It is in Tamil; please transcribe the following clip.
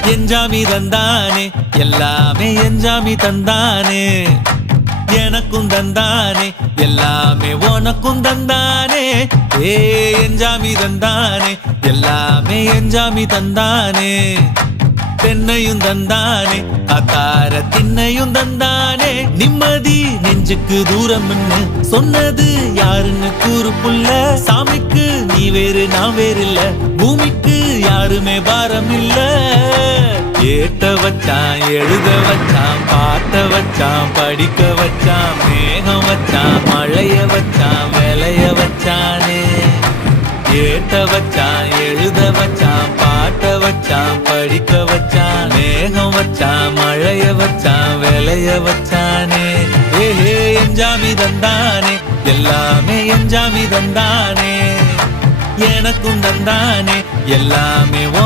எஞ்சாமி தந்தானே எல்லாமே எஞ்சாமி தந்தானே எனக்கும் தந்தானே எல்லாமே உனக்கும் தந்தானே ஏ எஞ்சாமி தந்தானே எல்லாமே எஞ்சாமி தந்தானே தென்னையும் தந்தானே அத்தார திண்ணையும் தந்தானே நிம்மதி நெஞ்சுக்கு தூரம்னு சொன்னது யாருன்னு கூறு புள்ள சாமிக்கு நீ வேறு நான் வேறு இல்ல பூமிக்கு யாருமே பாரம் இல்ல ஏட்ட வச்சான் எழுத வச்சான் பாட்ட வச்சான் படிக்க வச்சான் மேகம் வச்சான் மழைய வச்சான் விளைய வச்சானே ஏட்ட வச்சான் எழுத வச்சான் பாட்ட வச்சான் படிக்க வச்சான் மேகம் வச்சான் மழைய வச்சான் விளைய வச்சானே ஏஹே எஞ்சாமி தந்தானே எல்லாமே எஞ்சாமி தந்தானே எனக்கும் தந்தானே எல்லாமே